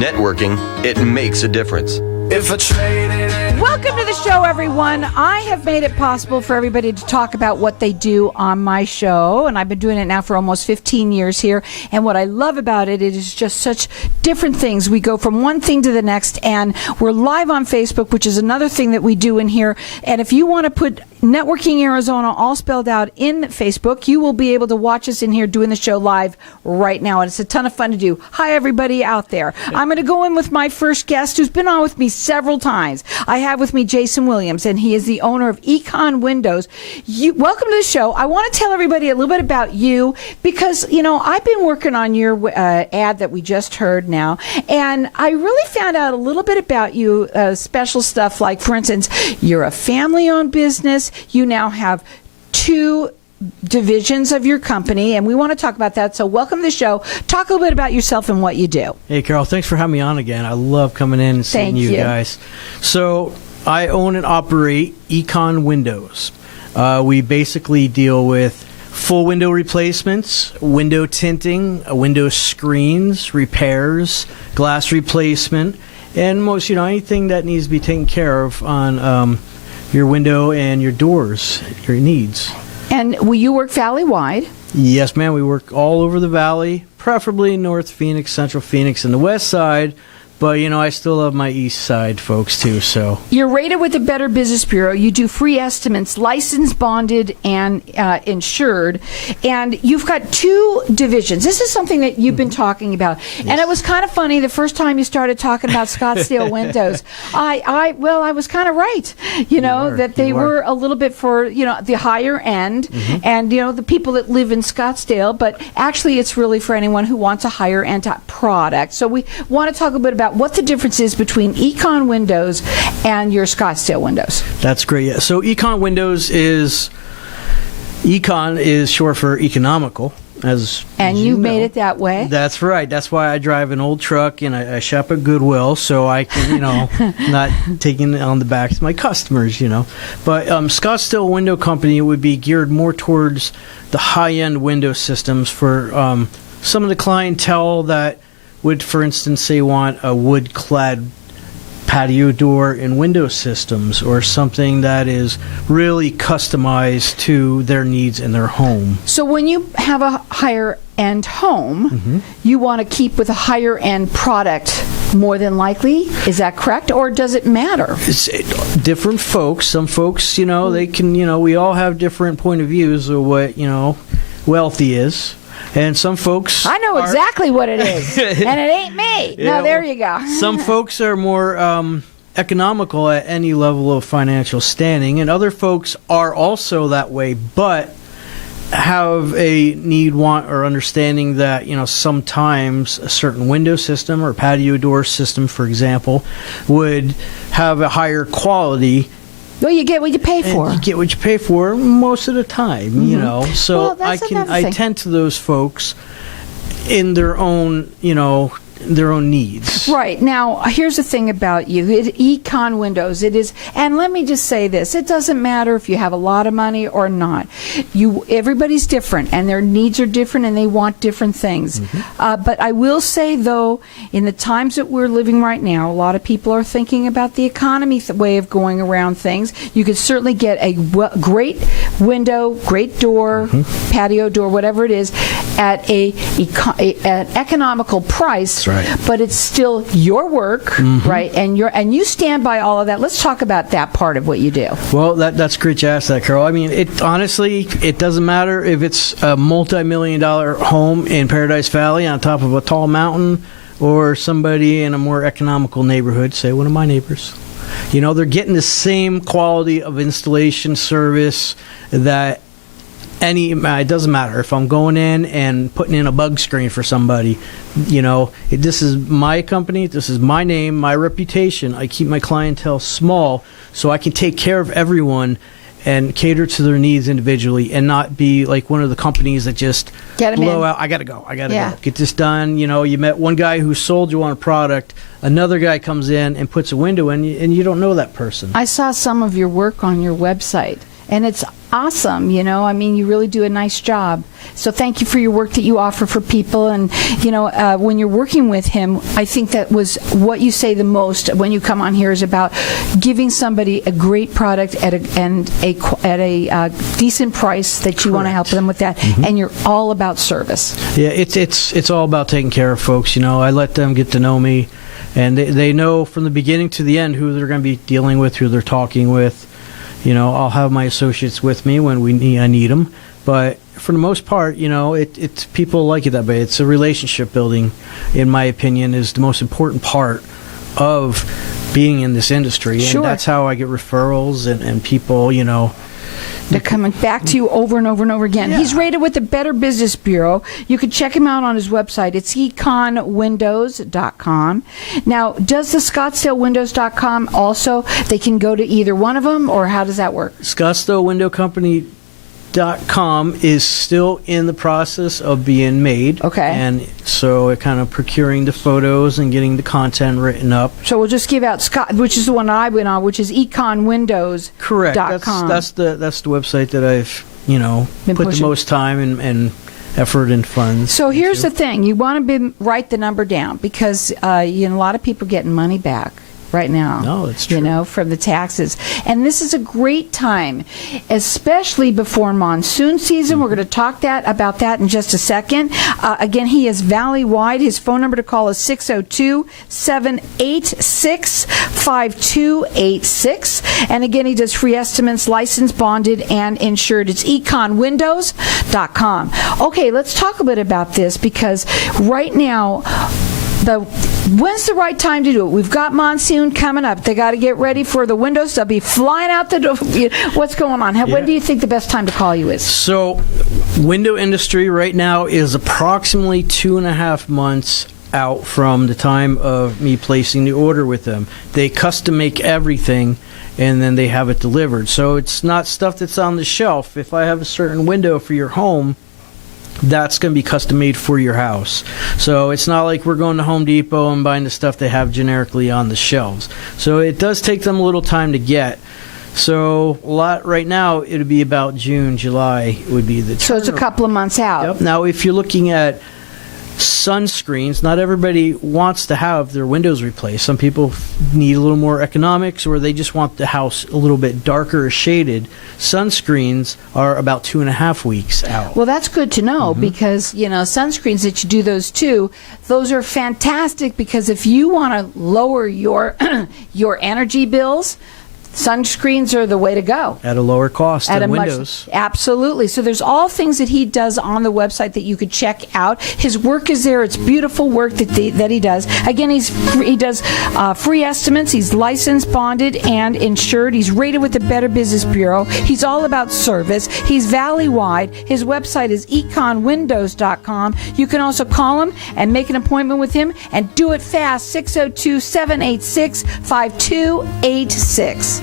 Networking, it makes a difference. Welcome to the show, everyone. I have made it possible for everybody to talk about what they do on my show, and I've been doing it now for almost 15 years here. And what I love about it, it is just such different things. We go from one thing to the next, and we're live on Facebook, which is another thing that we do in here. And if you want to put Networking Arizona all spelled out in Facebook, you will be able to watch us in here doing the show live right now, and it's a ton of fun to do. Hi, everybody out there. I'm going to go in with my first guest, who's been on with me several times. I have with me Jason Williams, and he is the owner of Econ Windows. Welcome to the show. I want to tell everybody a little bit about you because, you know, I've been working on your ad that we just heard now, and I really found out a little bit about you, special stuff like, for instance, you're a family-owned business. You now have 2 divisions of your company, and we want to talk about that. So welcome to the show. Talk a little bit about yourself and what you do. Hey, Carol, thanks for having me on again. I love coming in and seeing you guys. So I own and operate Econ Windows. We basically deal with full window replacements, window tinting, window screens, repairs, glass replacement, and most, anything that needs to be taken care of on your window and your doors, your needs. And you work valley-wide? Yes, ma'am. We work all over the valley, preferably North Phoenix, Central Phoenix, and the west side. But, I still love my east side folks, too. So you're rated with the Better Business Bureau. You do free estimates, licensed, bonded, and insured. And you've got 2 divisions. This is something that you've been talking about. Yes. And it was kind of funny the first time you started talking about Scottsdale Windows. I was kind of right, that they were a little bit for, the higher end and, the people that live in Scottsdale. But actually, it's really for anyone who wants a higher end product. So we want to talk a bit about what the difference is between Econ Windows and your Scottsdale Windows. That's great. Yeah. So Econ Windows Econ is short for economical. And you made it that way? That's right. That's why I drive an old truck and I shop at Goodwill, so I can, not taking it on the backs of my customers, But Scottsdale Window Company would be geared more towards the high-end window systems for some of the clientele that would, for instance, say want a wood-clad patio door and window systems, or something that is really customized to their needs in their home. So when you have a higher-end home, you want to keep with a higher-end product more than likely? Is that correct, or does it matter? It's different folks. Some folks, they can, we all have different point of views of what, wealthy is. And some folks... I know exactly what it is, and it ain't me. No, there you go. Some folks are more economical at any level of financial standing, and other folks are also that way, but have a need, want, or understanding that, sometimes a certain window system or patio door system, for example, would have a higher quality. Well, you get what you pay for. You get what you pay for most of the time, So well, I tend to those folks in their own, their own needs. Right. Now, here's the thing about you. Econ Windows, it is, and let me just say this, it doesn't matter if you have a lot of money or not. Everybody's different, and their needs are different, and they want different things. But I will say, though, in the times that we're living right now, a lot of people are thinking about the economy way of going around things. You could certainly get a great window, great door, patio door, whatever it is, at an economical price. Right. But it's still your work, right? And you stand by all of that. Let's talk about that part of what you do. Well, that's great you asked that, Carol. I mean, honestly, it doesn't matter if it's a multi-million-dollar home in Paradise Valley on top of a tall mountain, or somebody in a more economical neighborhood, say one of my neighbors. They're getting the same quality of installation service that it doesn't matter if I'm going in and putting in a bug screen for somebody. This is my company, this is my name, my reputation. I keep my clientele small so I can take care of everyone and cater to their needs individually, and not be like one of the companies that just blow out. I gotta go. Get this done. You met one guy who sold you on a product. Another guy comes in and puts a window in, and you don't know that person. I saw some of your work on your website. And it's awesome, I mean, you really do a nice job. So thank you for your work that you offer for people. And, when you're working with him, I think that was what you say the most when you come on here is about giving somebody a great product at a decent price that you want to help them with that. Mm-hmm. And you're all about service. Yeah, it's all about taking care of folks. I let them get to know me, and they know from the beginning to the end who they're going to be dealing with, who they're talking with. I'll have my associates with me when I need them, but for the most part, it's people like it that way. It's a relationship building, in my opinion, is the most important part of being in this industry. Sure. And that's how I get referrals and people, They're coming back to you over and over and over again. Yeah. He's rated with the Better Business Bureau. You can check him out on his website. It's econwindows.com. Now, does the ScottsdaleWindows.com also, they can go to either one of them, or how does that work? ScottsdaleWindowCompany.com is still in the process of being made. Okay. And so it kind of procuring the photos and getting the content written up. So we'll just give out Scott, which is the one I went on, which is econwindows.com. Correct. That's the website that I've, put the most time and effort and funds. So here's the thing. You want to write the number down because a lot of people getting money back right now. No, it's true. From the taxes. And this is a great time, especially before monsoon season. We're going to talk about that in just a second. Again, he is valley-wide. His phone number to call is 602-786-5286. And again, he does free estimates, licensed, bonded, and insured. It's econwindows.com. Okay, let's talk a bit about this because right now, when's the right time to do it? We've got monsoon coming up. They got to get ready for the windows. They'll be flying out the door. What's going on? When do you think the best time to call you is? So, window industry right now is approximately 2.5 months out from the time of me placing the order with them. They custom make everything, and then they have it delivered. So it's not stuff that's on the shelf. If I have a certain window for your home, that's going to be custom made for your house. So it's not like we're going to Home Depot and buying the stuff they have generically on the shelves. So it does take them a little time to get. So a lot right now, it would be about June, July would be the So it's a couple of months out. Yep. Now, if you're looking at sunscreens, not everybody wants to have their windows replaced. Some people need a little more economics, or they just want the house a little bit darker or shaded. Sunscreens are about 2.5 weeks out. Well, that's good to know because, sunscreens that you do those too, those are fantastic because if you want to lower your energy bills, sunscreens are the way to go. At a lower cost than windows. Absolutely. So there's all things that he does on the website that you could check out. His work is there. It's beautiful work that he does. Again, he does free estimates. He's licensed, bonded, and insured. He's rated with the Better Business Bureau. He's all about service. He's valley-wide. His website is econwindows.com. You can also call him and make an appointment with him and do it fast. 602-786-5286.